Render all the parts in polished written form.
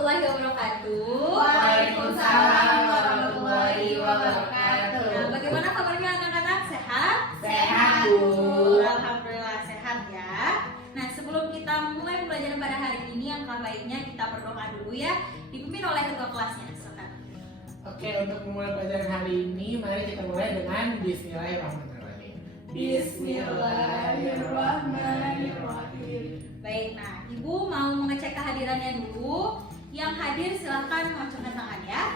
warahmatullahi wabarakatuh. Waalaikumsalam warahmatullahi wabarakatuh. Nah, bagaimana kabarnya anak-anak? Sehat? Sehat, Bu. Alhamdulillah sehat ya. Nah, sebelum kita mulai pembelajaran pada hari ini, angka baiknya kita berdoa dulu ya, dipimpin oleh ketua kelasnya. Silakan. Oke, untuk memulai pelajaran hari ini, mari kita mulai dengan Bismillahirrahmanirrahim. Bismillahirrahmanirrahim. Baik, nah Ibu mau mengecek kehadirannya dulu. Yang hadir silahkan mengacungkan tangan ya.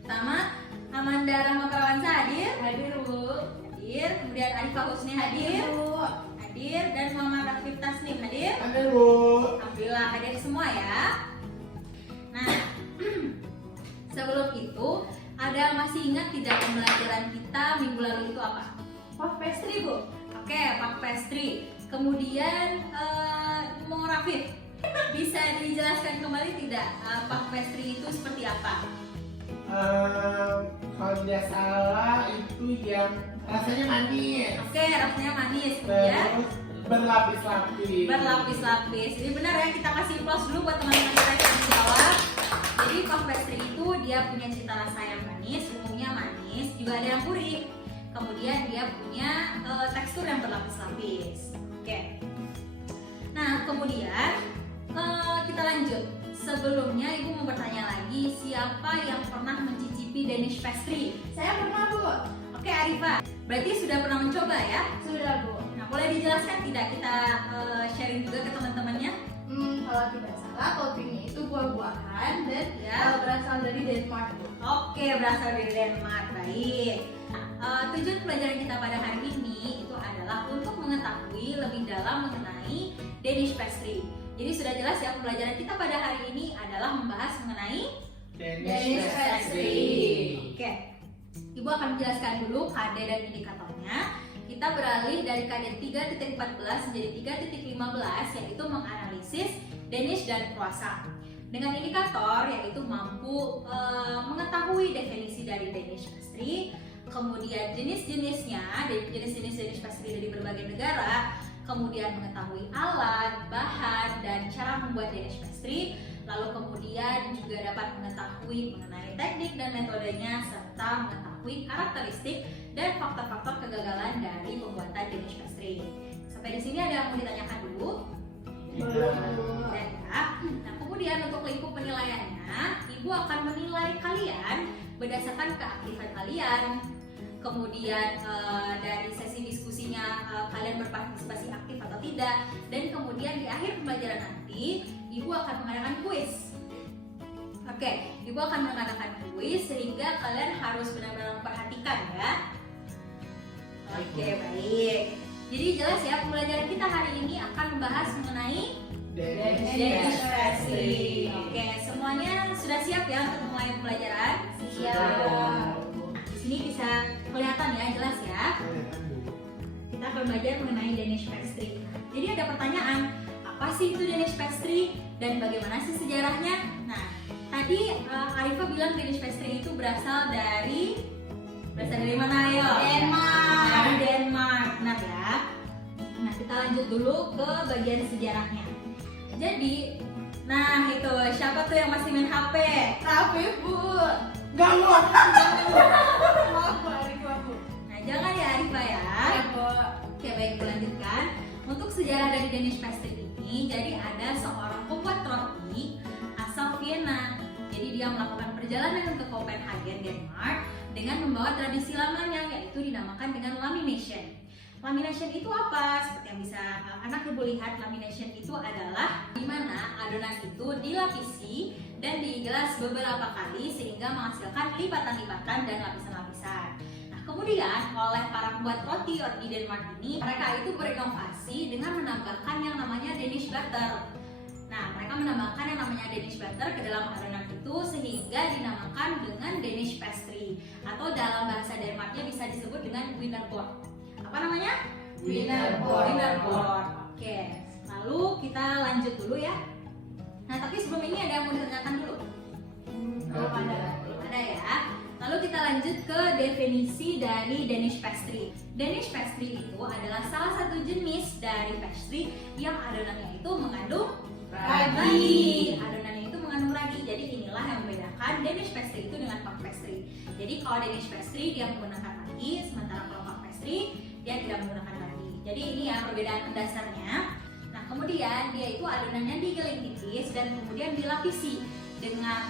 Pertama, Amanda Rahma Parawansa hadir. Hadir, Bu. Hadir. Kemudian Arifah Husni hadir. Hadir. Dan Muhammad Rafif Tasnim hadir. Hadir, Bu. Alhamdulillah hadir semua ya. Nah, sebelum itu, ada masih ingat tidak pembelajaran kita minggu lalu itu apa? Puff pastry, Bu. Oke, Pak Pestri. Kemudian Mo Rafif, bisa dijelaskan kembali tidak Pak Pestri itu seperti apa? Kalau tidak salah itu yang rasanya manis. Oke, rasanya manis kemudian Terus berlapis-lapis. berlapis-lapis. Jadi benar ya, kita kasih plus dulu buat teman-teman kita yang di bawah. Jadi Puff pastry itu dia punya cita rasa yang manis, umumnya manis, juga ada yang gurih. Kemudian dia punya tekstur yang berlapis-lapis. Oke. Nah, kemudian kita lanjut. Sebelumnya Ibu mau bertanya lagi, siapa yang pernah mencicipi Danish pastry? Saya pernah, Bu. Oke, Arifah. Berarti sudah pernah mencoba ya? Sudah, Bu. Nah, boleh dijelaskan tidak kita sharing juga ke teman-temannya? Kalau tidak salah, toppingnya itu buah-buahan dan Ya. berasal dari Denmark, Bu. Oke, berasal dari Denmark. Baik. Nah, tujuan pelajaran kita pada hari ini itu adalah untuk mengetahui lebih dalam mengenai Danish pastry. Jadi sudah jelas ya, pembelajaran kita pada hari ini adalah membahas mengenai Danish pastry. Oke. Ibu akan menjelaskan dulu KD dan indikatornya. Kita beralih dari KD 3.14 menjadi 3.15, yaitu menganalisis Danish dan croissant. Dengan indikator yaitu mampu mengetahui definisi dari Danish pastry, kemudian jenis-jenisnya, jenis-jenis Danish pastry dari berbagai negara, kemudian mengetahui alat, bahan, dan cara membuat Danish pastry, lalu kemudian juga dapat mengetahui mengenai teknik dan metodenya, serta mengetahui karakteristik dan faktor-faktor kegagalan dari pembuatan Danish pastry. Sampai di sini ada yang mau ditanyakan dulu? Belum, Bu. Dan ya. Nah, kemudian untuk lingkup penilaiannya, Ibu akan menilai kalian berdasarkan keaktifan kalian. Kemudian dari sesi diskusinya kalian berpartisipasi aktif atau tidak, dan kemudian di akhir pembelajaran nanti Ibu akan mengadakan kuis. Oke, Ibu akan mengadakan kuis sehingga kalian harus benar-benar memperhatikan ya. Oke, baik. Jadi jelas ya, pembelajaran kita hari ini akan membahas mengenai Danish pastry. Oke, semuanya sudah siap ya untuk mulai pembelajaran? Siap. Di sini bisa kelihatan ya, jelas ya. Kita akan belajar mengenai Danish pastry. Jadi ada pertanyaan, apa sih itu Danish pastry dan bagaimana sih sejarahnya? Nah, tadi Arifah bilang Danish pastry itu berasal dari mana ayo? Denmark. Dari Denmark, benar ya. Nah, kita lanjut dulu ke bagian sejarahnya. Jadi, nah itu siapa tuh yang masih main HP? Tapi, Bu. Gak mau. Maaf, Bu. Arifah, Bu. Nah, jangan ya Arifah ya. Ya, Bu. Oke, baik, dilanjutkan. Untuk sejarah dari Danish pastry ini, jadi ada seorang pembuat roti asal Vienna. Jadi dia melakukan perjalanan ke Copenhagen, Denmark dengan membawa tradisi lamanya, yaitu dinamakan dengan lamination. Lamination itu apa? Seperti yang bisa anak ibu lihat, lamination itu adalah di mana adonan itu dilapisi dan digelas beberapa kali sehingga menghasilkan lipatan-lipatan dan lapisan-lapisan. Nah, kemudian oleh para pembuat roti di Denmark ini, mereka itu berinovasi dengan menambahkan yang namanya Danish butter. Nah, mereka menambahkan yang namanya Danish butter ke dalam adonan itu sehingga dinamakan dengan Danish pastry, atau dalam bahasa Denmarknya bisa disebut dengan wienerbrød. Apa namanya? Wienerbrød. Wienerbrød. Oke, lalu kita lanjut dulu ya. Nah, tapi sebelum ini ada yang mau ditanyakan dulu? Belum ada. Belum ada ya. Lalu kita lanjut ke definisi dari Danish pastry. Danish pastry itu adalah salah satu jenis dari pastry yang adonannya itu mengandung Ragi. Adonannya itu mengandung mengandung ragi. Jadi inilah yang membedakan Danish pastry itu dengan puff pastry. Jadi kalau Danish pastry dia menggunakan ragi, sementara kalau puff pastry dia tidak menggunakan ragi. Jadi ini ya perbedaan mendasarnya. Nah kemudian dia itu adonannya digiling tipis dan kemudian dilapisi dengan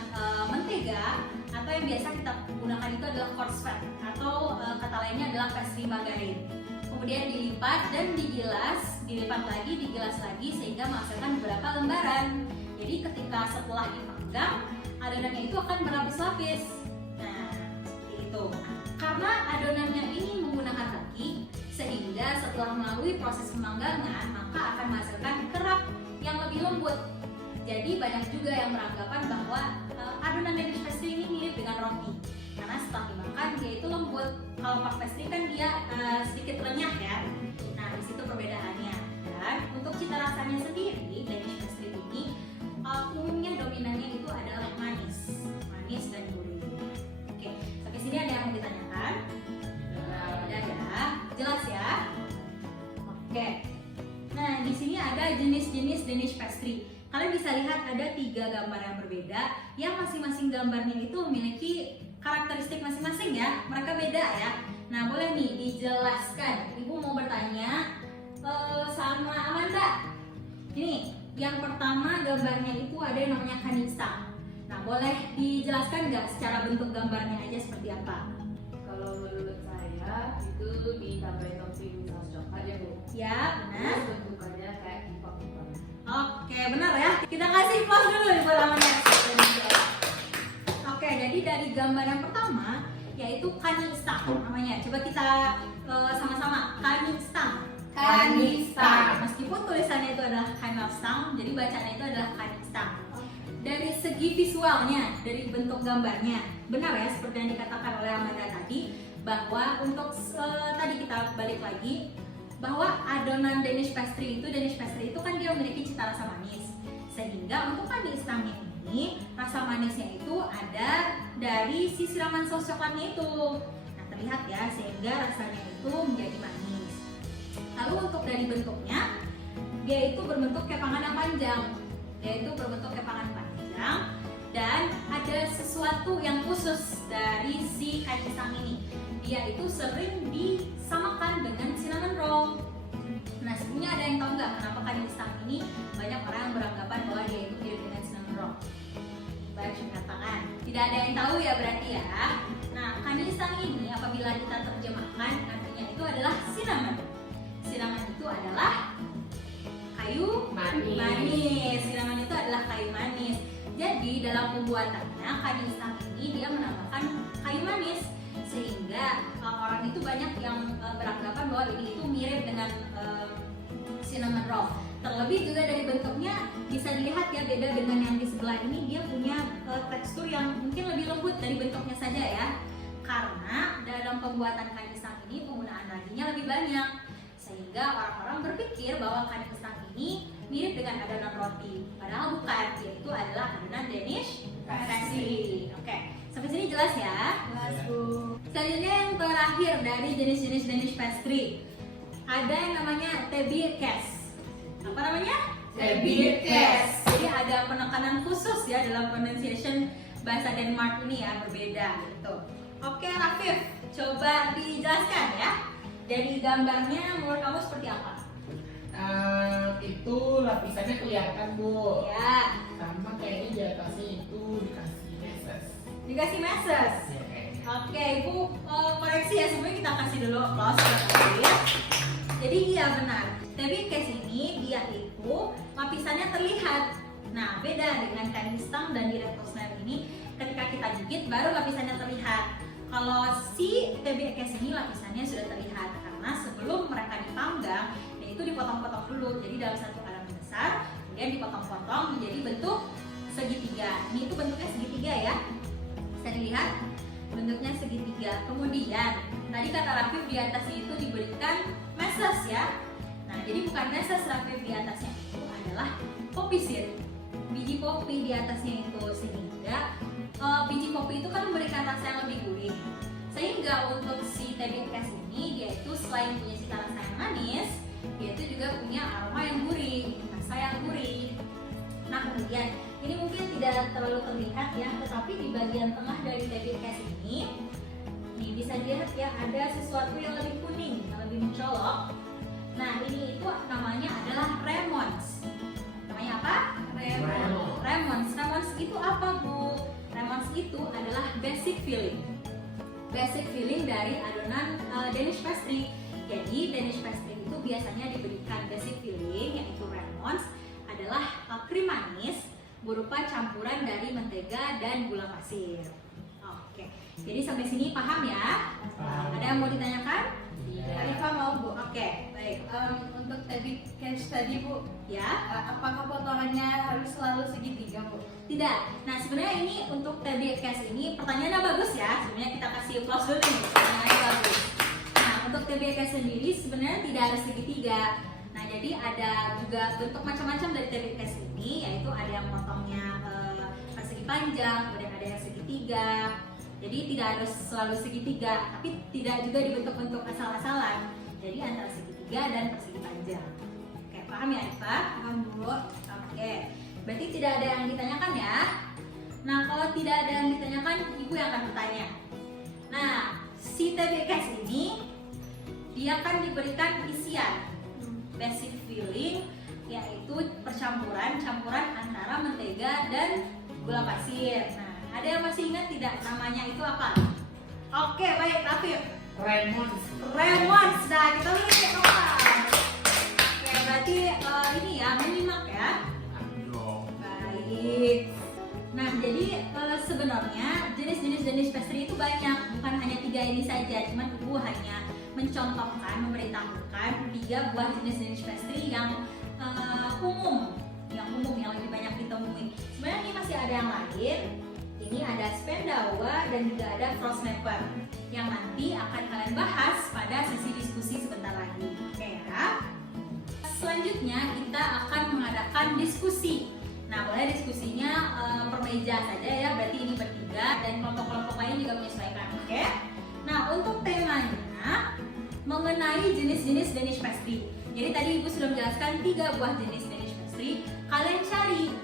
mentega, atau yang biasa kita gunakan itu adalah coarse fat, atau kata lainnya adalah pastry margarin. Kemudian dilipat dan dilipat lagi, digilas lagi sehingga menghasilkan beberapa lembaran. Jadi ketika setelah dipanggang, adonannya itu akan berlapis-lapis. Nah, seperti itu. Karena adonannya ini menggunakan ragi, sehingga setelah melalui proses pemanggangan, maka akan menghasilkan kerak yang lebih lembut. Jadi banyak juga yang beranggapan bahwa adonan Danish pastry ini mirip dengan roti, karena setelah dimakan dia itu lembut. Kalau puff pastry kan dia sedikit renyah ya. Nah di situ perbedaannya. Dan untuk cita rasanya sendiri, Danish pastry ini umumnya dominannya itu adalah manis dan gurih. Oke, sampai sini ada yang mau ditanyakan? Udah ya, jelas ya. Oke. Nah di sini ada jenis-jenis Danish pastry. Kalian bisa lihat ada 3 gambar yang berbeda, yang masing-masing gambarnya itu memiliki karakteristik masing-masing ya, mereka beda ya. Nah boleh nih dijelaskan, Ibu mau bertanya sama Amanda. Ini yang pertama gambarnya itu ada yang namanya kaninstan. Nah boleh dijelaskan nggak secara bentuk gambarnya aja seperti apa? Kalau menurut saya itu ditambahin topping saus coklat ya Bu. Ya benar. Terus bentukannya kayak pipa-pipa. Oke benar ya. Kita kasih applause dulu nih buat Amanda. Oke, jadi dari gambar yang pertama yaitu kaninstan namanya. Coba kita sama-sama kaninstan. Kaninstan. Meskipun tulisannya itu adalah kaninstan, jadi bacanya itu adalah kaninstan. Dari segi visualnya, dari bentuk gambarnya, benar ya seperti yang dikatakan oleh Amanda tadi, bahwa untuk tadi kita balik lagi bahwa adonan Danish pastry itu kan dia memiliki cita rasa manis, sehingga untuk kanistannya ini rasa manisnya itu ada dari si siraman saus coklatnya itu. Nah terlihat ya, sehingga rasanya itu menjadi manis. Lalu untuk dari bentuknya, dia itu berbentuk kepangan yang panjang, dan ada sesuatu yang khusus dari si kaninstan ini. Dia itu sering disamakan dengan cinnamon roll. Nah sebelumnya ada yang tahu nggak kenapa kaninstan ini banyak orang yang beranggapan bahwa dia itu mirip dengan cinnamon roll? Baik mengatakan tidak ada yang tahu ya berarti ya. Nah kaninstan ini apabila kita terjemahkan artinya itu adalah cinnamon. Cinnamon itu adalah kayu manis. Cinnamon itu adalah kayu manis. Jadi dalam pembuatannya kaninstan ini dia menambahkan kayu manis, sehingga orang itu banyak yang beranggapan bahwa ini itu mirip dengan cinnamon roll. Terlebih juga dari bentuknya bisa dilihat ya, beda dengan yang di sebelah ini, dia punya tekstur yang mungkin lebih lembut dari bentuknya saja ya. Karena dalam pembuatan kaninstan ini penggunaan raginya lebih banyak, sehingga orang-orang berpikir bahwa kaninstan ini mirip dengan adonan roti, padahal bukan, yaitu adalah adonan Danish pastry. Oke, sampai sini jelas ya? Jelas Bu. Selanjutnya yang terakhir dari jenis-jenis Danish pastry, ada yang namanya tebiekes. Apa namanya? Tebiekes. Jadi ada penekanan khusus ya dalam pronunciation bahasa Denmark ini ya, berbeda gitu. Oke Rafif, coba dijelaskan ya. Dari gambarnya menurut kamu seperti apa? Itu lapisannya kelihatan Bu. Ya. Sama kayaknya di atasnya itu dikasih meses. Dikasih meses. Ya, kayaknya. Oke, Ibu koreksi ya, semuanya kita kasih dulu applause ya. Jadi iya benar. Tapi case ini dia itu lapisannya terlihat. Nah, beda dengan kaninstan dan direktosner ini, ketika kita gigit baru lapisannya terlihat. Kalau si TBS ini lapisannya sudah terlihat karena sebelum mereka dipanggang, itu dipotong-potong dulu. Jadi dalam satu adonan besar, kemudian dipotong-potong menjadi bentuk segitiga. Ini itu bentuknya segitiga ya. Bisa dilihat bentuknya segitiga. Kemudian tadi kata Rafif di atasnya itu diberikan meses ya. Nah jadi bukan meses Rafif, di atasnya itu adalah poppy seed, biji poppy di atasnya itu, sehingga biji poppy itu kan memberikan rasa yang lebih gurih. Sehingga untuk si TBS ini dia itu selain punya cita rasa yang manis, dia itu juga punya aroma yang gurih, rasa yang gurih. Nah kemudian ini mungkin tidak tidak terlalu terlihat ya, tetapi di bagian tengah dari tabby case ini, nih bisa dilihat ya ada sesuatu yang lebih kuning, yang lebih mencolok. Nah ini itu namanya adalah remons. Namanya apa? Remons. Remons itu apa Bu? Remons itu adalah basic filling. Basic filling dari adonan Danish pastry. Jadi Danish pastry itu biasanya diberikan basic filling yaitu remons adalah krim manis berupa campuran dari mentega dan gula pasir. Oke, jadi sampai sini paham ya? Ada yang mau ditanyakan? Arifah mau Bu. Oke, baik. Untuk tabby case tadi Bu, Ya, apakah potongannya harus selalu segitiga Bu? tidak. Nah sebenarnya ini untuk tabby case ini pertanyaannya bagus ya. Sebenarnya kita kasih applause dulu nih. Pertanyaannya bagus. Nah untuk tabby case sendiri sebenarnya tidak harus segitiga. Nah jadi ada juga bentuk macam-macam dari tabby case ini, yaitu ada yang potongnya persegi panjang, kemudian ada yang segitiga. Jadi tidak harus selalu segitiga, tapi tidak juga dibentuk-bentuk asal-asalan. Jadi antara segitiga dan persegi panjang. Oke, paham ya Eva? Paham Bu. Oke, berarti tidak ada yang ditanyakan ya? Nah, kalau tidak ada yang ditanyakan, Ibu yang akan bertanya. Nah, si tabby case ini dia akan diberikan isian basic filling, yaitu campuran antara mentega dan gula pasir. Nah, ada yang masih ingat tidak namanya itu apa? Oke, baik, Rafif. Remons. Remons. Nah, kita lihat apa? Oke, berarti ini ya menyimak ya. Baik. Nah, jadi sebenarnya jenis-jenis Danish pastry itu banyak, bukan hanya 3 ini saja. Cuman Ibu hanya mencontohkan, memberitahukan 3 buah jenis Danish pastry yang umum, yang lebih banyak ditemui. Sebenarnya ini masih ada yang lain. Ini ada Spandauer dan juga ada Frostnapper yang nanti akan kalian bahas pada sesi diskusi sebentar lagi. Oke ya. Selanjutnya kita akan mengadakan diskusi. Nah, boleh diskusinya per meja saja ya, berarti ini bertiga dan kelompok-kelompok lain juga menyesuaikan. Oke. Nah, untuk temanya mengenai jenis-jenis Danish pastry. Jadi tadi Ibu sudah menjelaskan 3 buah jenis Danish pastry. Kalian cari,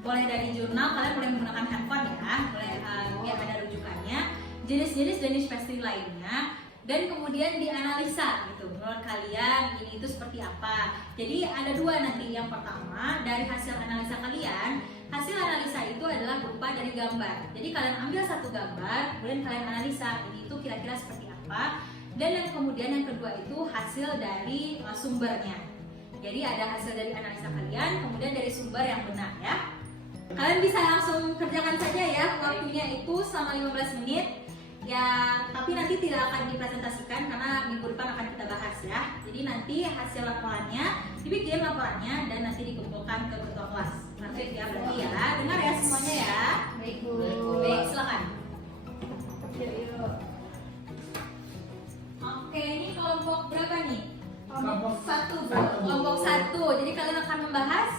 boleh dari jurnal, kalian boleh menggunakan handphone ya, boleh biar ada rujukannya. Jenis-jenis Danish pastry lainnya dan kemudian dianalisa gitu. Menurut kalian ini itu seperti apa? Jadi ada 2 nanti. Yang pertama dari hasil analisa kalian. Hasil analisa itu adalah berupa dari gambar. Jadi kalian ambil 1 gambar, kemudian kalian analisa ini itu kira-kira seperti apa. Dan yang kemudian yang kedua itu hasil dari sumbernya. Jadi ada hasil dari analisa kalian, kemudian dari sumber yang benar ya. Kalian bisa langsung kerjakan saja ya, waktunya itu selama 15 menit. Ya, tapi nanti tidak akan dipresentasikan karena minggu depan akan kita bahas ya. Jadi nanti hasil laporannya, dibikin laporannya dan nanti dikumpulkan ke ketua kelas. Rafif ya berarti ya, dengar ya semuanya ya. Baik Bu. Baik, silakan. Yuk. Oke, ini kelompok berapa nih? Kelompok 1 Bu. Kelompok 1. Jadi kalian akan membahas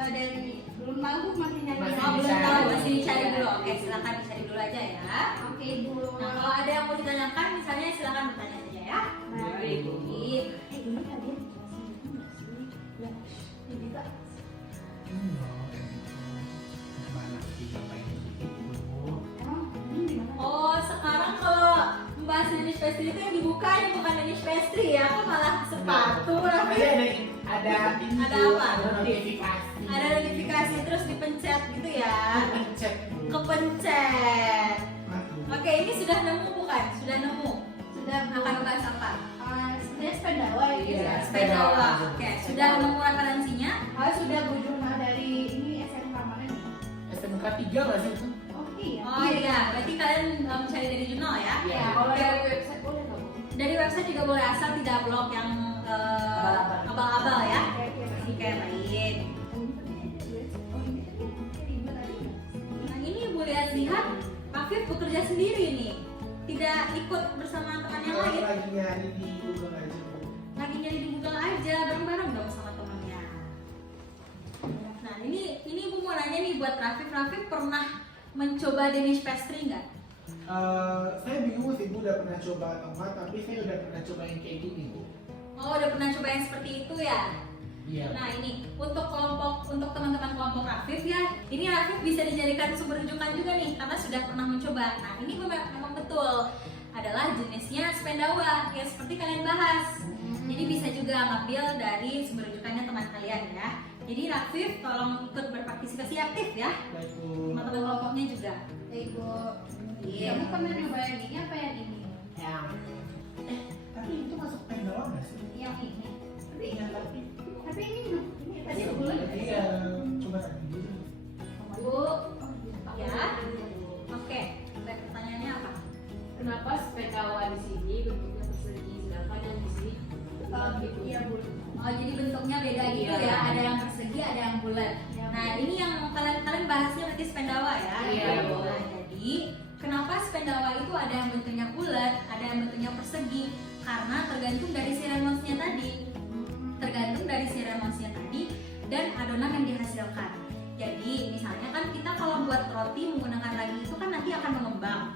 Dari belum tahu masih nyari. Masih belum dicari. tahu, masih dicari dulu. Oke, silakan dicari dulu aja ya. Oke Bu. Nah, kalau ada yang mau ditanyakan, misalnya silakan bertanya saja ya. Baik Bu. Baik. Ini kalian jelasin itu nggak sih? Ya, ini Kak. Emang ini gimana? Oh, sekarang kalau membahas Danish pastry itu yang dibukanya bukan Danish pastry ya, kok malah sepatu Tapi tapi ada pintu, Ada apa? ada notifikasi. ada notifikasi terus dipencet gitu ya. Pencet. Kepencet. Oke, ini sudah nemu bukan? Sudah nemu. Sudah Bu. Akan membahas apa? Sebenarnya Spandauer ya Iya. ya. Spandauer. Oke, sudah nemu referensinya? Sudah Bu, jurnal dari ini SMK mana nih? SMK 3 nggak sih itu? Oh iya. Oh iya, berarti kalian cari dari jurnal ya? Iya. Ya, kalau dari website boleh nggak Bu? Dari website juga boleh, asal tidak blog yang abal-abal ya. Oke, baik. Nah ini Bu lihat-lihat, Rafif bekerja sendiri nih, tidak ikut bersama teman yang lain. Lagi nyari di Google aja. Lagi nyari di Google aja, bareng-bareng dong sama temannya. Nah ini Bu mau nanya nih buat Rafif. Rafif pernah mencoba Danish pastry nggak? Saya bingung sih, Bu udah pernah coba atau enggak, tapi saya udah pernah coba yang kayak gini, Bu. Oh udah pernah coba yang seperti itu ya? Iya. Nah ini untuk teman-teman kelompok Rafif ya, ini Rafif bisa dijadikan sumber rujukan juga nih karena sudah pernah mencoba. Nah ini memang betul adalah jenisnya spendawa ya seperti kalian bahas. Jadi bisa juga ngambil dari sumber rujukannya teman kalian ya. Jadi Rafif tolong ikut berpartisipasi aktif ya. Baik, Bu. Teman-teman kelompoknya juga. Baik Bu. Iya. Kamu pernah nyoba yang ini apa yang ini? Yang tapi itu masuk pendoa nggak sih? Yang ini. Iya, tapi Tapi ini tadi bulan. iya, coba tadi dulu. Bu. Ya. Oke, baik, pertanyaannya apa? Kenapa spendawa di sini bentuknya persegi sedangkan yang di sini bulat gitu? Iya Bu. Oh jadi bentuknya beda gitu Iya. ya, ada yang persegi, ada yang bulat. Iya, Bu. Nah ini yang kalian bahasnya berarti spendawa ya. Iya, Bu. Nah jadi kenapa spendawa itu ada yang bentuknya bulat, ada yang bentuknya persegi? Karena tergantung dari si remonsnya tadi, dan adonan yang dihasilkan. Jadi misalnya kan kita kalau buat roti menggunakan ragi itu kan nanti akan mengembang.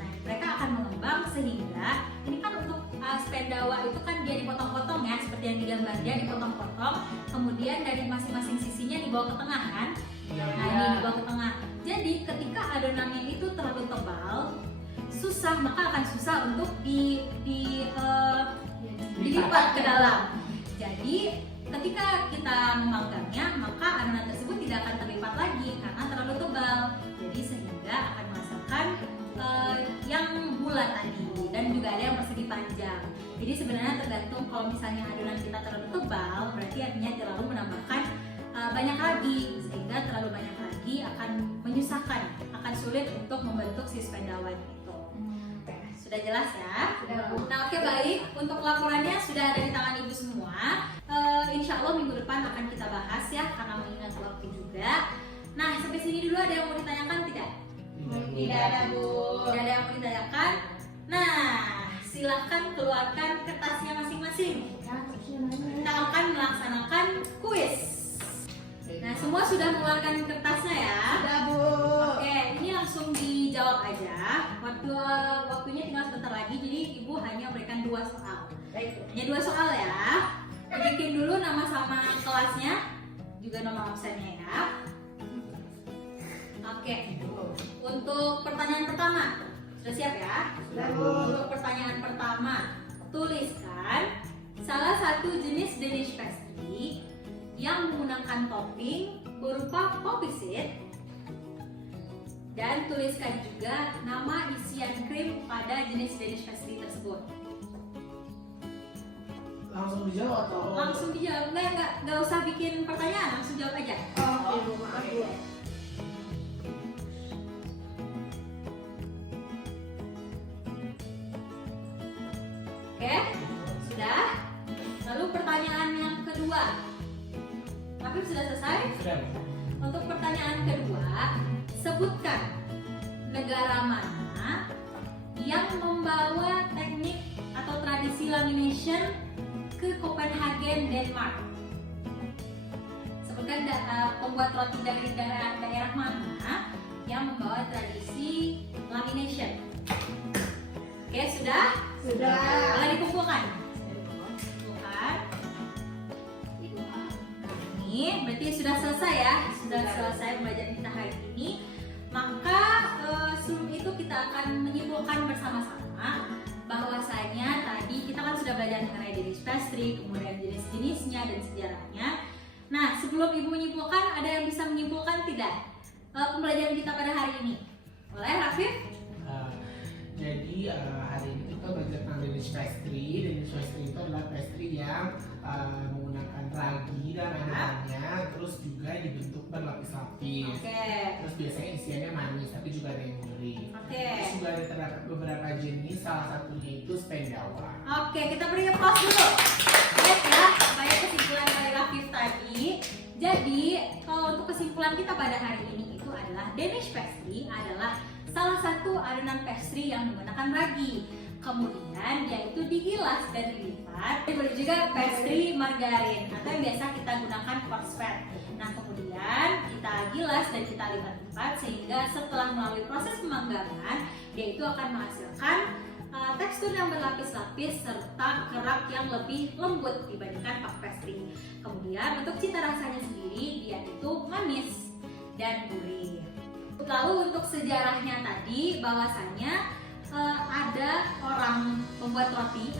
Nah mereka akan mengembang sehingga ini kan untuk spendawa itu kan dia dipotong-potong ya seperti yang digambar, dia dipotong-potong, kemudian dari masing-masing sisinya dibawa ke tengah kan. Nah ini dibawa ke tengah. Jadi ketika adonannya itu terlalu tebal, maka akan susah untuk dilipat ke dalam. Jadi ketika kita memanggangnya, maka adonan tersebut tidak akan terlipat lagi karena terlalu tebal. Jadi sehingga akan menghasilkan yang bulat tadi dan juga ada yang persegi panjang. Jadi sebenarnya tergantung kalau misalnya adonan kita terlalu tebal, berarti artinya terlalu menambahkan banyak ragi, sehingga terlalu banyak ragi akan menyusahkan, akan sulit untuk membentuk si spendawa itu. Sudah jelas ya? Sudah, Bu. Nah oke baik, untuk laporannya sudah ada di tangan ibu semua. Insya Allah minggu depan akan kita bahas ya, karena mengingat waktu juga. Nah sampai sini dulu ada yang mau ditanyakan tidak? Tidak ada Bu. Tidak ada yang mau ditanyakan? Nah silahkan keluarkan kertasnya masing-masing. Kita akan melaksanakan kuis. Nah semua sudah mengeluarkan kertasnya ya? Sudah Bu. Oke, ini langsung dijawab aja. Waktunya tinggal sebentar lagi, jadi ibu hanya berikan 2 soal. Baik. Hanya 2 soal ya. Bikin dulu nama sama kelasnya, juga nama absennya ya. Oke. Untuk pertanyaan pertama, sudah siap ya? Sudah Bu. Untuk pertanyaan pertama, tuliskan salah satu jenis Danish pastry yang menggunakan topping berupa poppy seed, dan tuliskan juga nama isian krim pada jenis Danish pastry tersebut. Langsung dijawab atau? Langsung dijawab, nggak usah bikin pertanyaan, langsung jawab aja. Oke Bu, maaf Bu. Oke, sudah. Lalu pertanyaan yang kedua, Rafif sudah selesai? Sudah, Bu. Untuk pertanyaan kedua, sebutkan negara mana yang membawa teknik atau tradisi lamination ke Copenhagen, Denmark. Sebutkan pembuat roti dari daerah mana yang membawa tradisi lamination. Oke, sudah? Sudah. Boleh dikumpulkan. Kumpulkan. Ini berarti sudah selesai ya, sudah selesai pembelajaran kita hari ini. Maka sebelum itu kita akan menyimpulkan bersama-sama bahwasanya tadi kita kan sudah belajar mengenai Danish pastry, kemudian jenis-jenisnya dan sejarahnya. Nah sebelum ibu menyimpulkan, ada yang bisa menyimpulkan tidak pembelajaran kita pada hari ini? Boleh Rafif? Jadi hari ini kita belajar tentang Danish pastry. Danish pastry itu adalah pastry yang menggunakan ragi dan adonannya, terus juga dibentuk berlapis-lapis. Oke. Terus biasanya isiannya manis, tapi juga ada yang gurih. Oke. Terus juga ada terdapat beberapa jenis, salah satunya itu spendawa. Oke, kita beri applause dulu. Baik ya, baik kesimpulan dari Rafif tadi. Jadi, kalau untuk kesimpulan kita pada hari ini itu adalah Danish pastry adalah salah satu adonan pastry yang menggunakan ragi. Kemudian dia itu digilas dan dilipat. Boleh juga pastry margarin atau yang biasa kita gunakan phosphat. Nah, kemudian kita gilas dan kita lipat-lipat sehingga setelah melalui proses pemanggangan, dia itu akan menghasilkan tekstur yang berlapis-lapis serta kerak yang lebih lembut dibandingkan puff pastry. Kemudian kemudian untuk cita rasanya sendiri dia itu manis dan gurih. Lalu untuk sejarahnya tadi bahwasanya ada seorang pembuat roti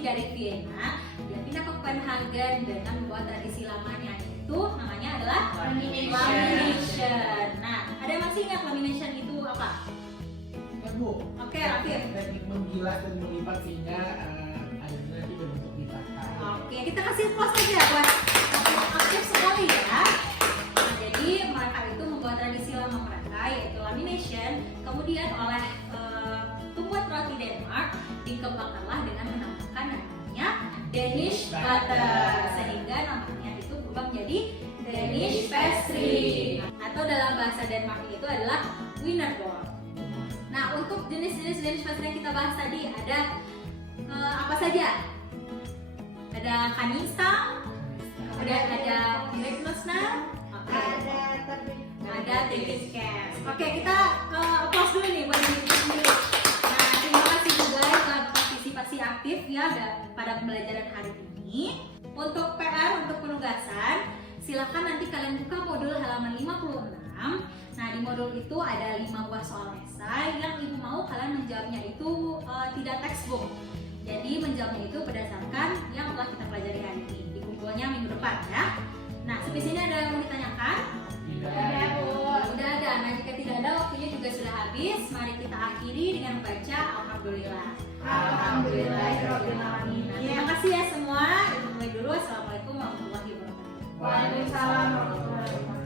dari Vienna. Dia pindah ke Copenhagen dengan membuat tradisi lamanya itu namanya adalah lamination. Nah, ada yang masih ingat lamination itu apa? Ya Bu. Oke, Rafif. Teknik menggilas dan melipat sehingga adonan nanti berbentuk lipatan. Oke, kita kasih plus aja buat aktif sekali ya. Nah, jadi mereka itu membuat tradisi lama mereka yaitu lamination. Kemudian oleh pembuat roti Denmark dikembangkanlah dengan menambahkan namanya Danish butter sehingga namanya itu berubah menjadi Danish pastry atau dalam bahasa Denmark itu adalah wienerbrød. Nah, untuk jenis-jenis Danish pastry yang kita bahas tadi ada apa saja? Ada kanistang, kemudian ada breknosnal, ada tegenskes. Oke, kita applause dulu nih buat diri kita sendiri. Nah, terima kasih juga buat partisipasi aktif ya pada pembelajaran hari ini. Untuk PR, untuk penugasan, silakan nanti kalian buka modul halaman 56. Nah, di modul itu ada 5 buah soal esai yang ibu mau kalian menjawabnya itu tidak textbook. Jadi menjawabnya itu berdasarkan yang telah kita pelajari hari ini. Dikumpulnya minggu depan ya. Nah, sampai sini ada yang mau ditanyakan? Udah ada. Nah, jika tidak ada, waktunya juga sudah habis. Mari kita akhiri dengan membaca Alhamdulillah. Alhamdulillahirobbilalamin. Terima kasih ya semua. Kita mulai dulu. Assalamualaikum warahmatullahi wabarakatuh. Waalaikumsalam warahmatullahi wabarakatuh.